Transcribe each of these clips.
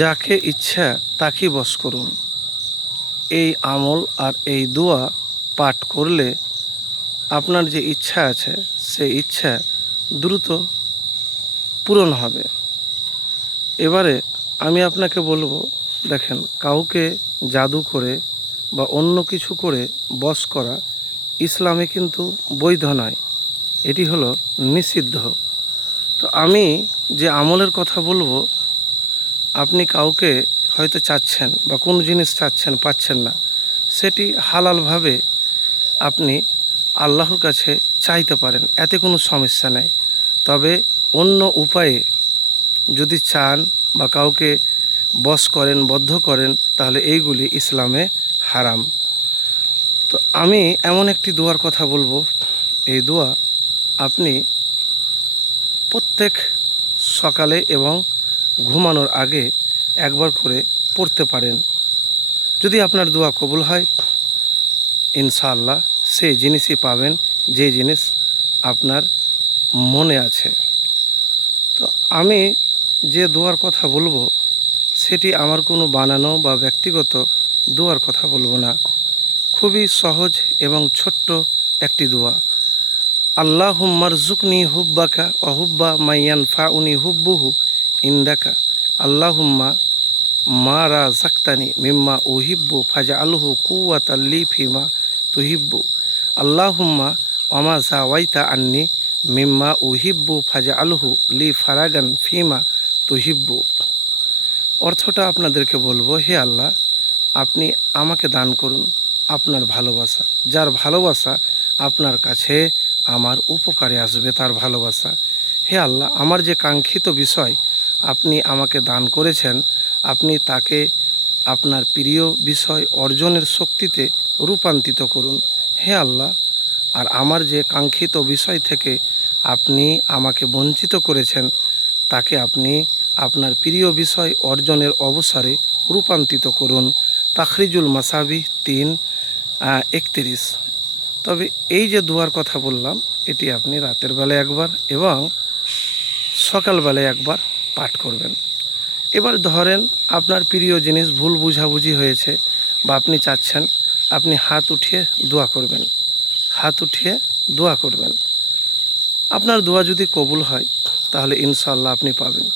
যাকে ইচ্ছা তাকে বশ করুন। এই আমল আর এই দোয়া পাঠ করলে আপনার যে ইচ্ছা আছে, সে ইচ্ছা দ্রুত পূরণ হবে। এবারে আমি আপনাকে বলব, দেখেন, কাউকে জাদু করে বা অন্য কিছু করে বশ করা ইসলামে কিন্তু বৈধ নয়। এটি হলো নিষিদ্ধ। তো আমি যে আমলের কথা বলব আপনি কাউকে হয়তো চাচ্ছেন বা কোনো জিনিস চাচ্ছেন, পাচ্ছেন না, সেটি হালালভাবে আপনি আল্লাহর কাছে চাইতে পারেন, এতে কোনো সমস্যা নেই। তবে অন্য উপায়ে যদি চান বা কাউকে বশ করেন, বদ্ধ করেন, তাহলে এইগুলি ইসলামে হারাম। তো আমি এমন একটি দোয়ার কথা বলব। এই দোয়া আপনি প্রত্যেক সকালে এবং ঘুমানোর আগে একবার করে পড়তে পারেন। যদি আপনার দোয়া কবুল হয়, ইনশাআল্লাহ সেই জিনিসই পাবেন, যে জিনিস আপনার মনে আছে। তো আমি যে দোয়ার কথা বলব, সেটি আমার কোনো বানানো বা ব্যক্তিগত দোয়ার কথা বলব না। খুবই সহজ এবং ছোট্ট একটি দোয়া। আল্লাহ হুম্মার জুকনি হুব্বাকা অহুব্বা মাইয়ান ফাউনি হুব্বুহু ইন্দাকা আল্লাহুম্মা মা রা জাক্তানি মিম্মা উহিব্বু ফাজা আলহু কুয়াত আল্লি ফিমা তুহিব্বু। আল্লাহ হুম্মা অমা জাওয়াইতা আন্নি মিম্মা উহিব্বু ফাজা আলহু লি ফারাগান ফিমা তুহিব্বু। অর্থটা আপনাদেরকে বলব, হে আল্লাহ, আপনি আমাকে দান করুন আপনার ভালোবাসা। যার ভালোবাসা আপনার কাছে আমার উপকারে আসবে, তার ভালোবাসা। হে আল্লাহ, আমার যে কাঙ্ক্ষিত বিষয় আপনি আমাকে দান করেছেন, আপনি তাকে আপনার প্রিয় বিষয় অর্জনের শক্তিতে রূপান্তরিত করুন। হে আল্লাহ, আর আমার যে কাঙ্ক্ষিত বিষয় থেকে আপনি আমাকে বঞ্চিত করেছেন, তাকে আপনি আপনার প্রিয় বিষয় অর্জনের অবসরে রূপান্তরিত করুন। তাখরিজুল মাসাবি তিন একত্রিশ। তবে এই যে দুয়ার কথা বললাম, এটি আপনি রাতের বেলায় একবার এবং সকালবেলায় একবার পাঠ করবেন। এবার ধরেন আপনার প্রিয় জিনিস ভুল বুঝাবুঝি হয়েছে বা আপনি চাচ্ছেন, আপনি হাত উঠিয়ে দোয়া করবেন। হাত উঠিয়ে দোয়া করবেন। আপনার দোয়া যদি কবুল হয়, তাহলে ইনশাল্লাহ আপনি পাবেন।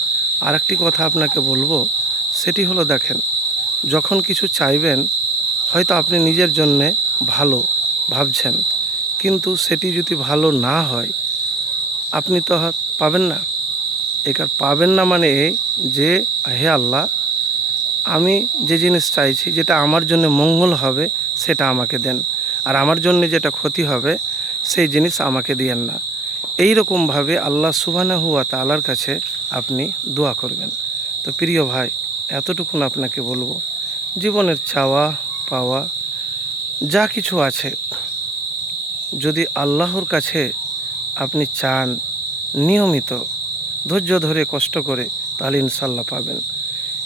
আর একটি কথা আপনাকে বলব, সেটি হলো দেখেন, যখন কিছু চাইবেন, হয়তো আপনি নিজের জন্যে ভালো ভাবছেন, কিন্তু সেটি যদি ভালো না হয়, আপনি তো পাবেন না। একার পাবেন না মানে এই যে, হে আল্লাহ, আমি যে জিনিস চাইছি, যেটা আমার জন্য মঙ্গল হবে, সেটা আমাকে দেন। আর আমার জন্য যেটা ক্ষতি হবে, সেই জিনিস আমাকে দিয়েন না। এই রকমভাবে আল্লাহ সুবানা হুয়া তালার কাছে আপনি দোয়া করবেন। তো প্রিয় ভাই এতটুকুন আপনাকে বলব, জীবনের চাওয়া, পাওয়া, যা কিছু আছে, যদি আল্লাহর কাছে আপনি চান, নিয়মিত ধৈর্য ধরে, কষ্ট করে তাহলে ইনশাল্লাহ পাবেন।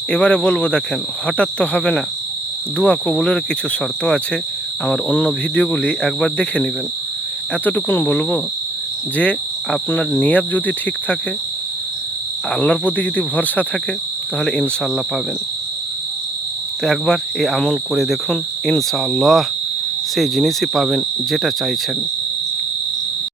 এবারে বলব দেখেন, হঠাৎ তো হবে না। দুয়া কবুলের কিছু শর্ত আছে, আমার অন্য ভিডিওগুলি একবার দেখে নেবেন। এতটুকুন বলব যে, আপনার নিয়ত যদি ঠিক থাকে, আল্লাহর প্রতি যদি ভরসা থাকে, তাহলে ইনশাল্লাহ পাবেন। তো একবার এই আমল করে দেখুন, ইনশাআল্লাহ সেই জিনিসই পাবেন যেটা চাইছেন।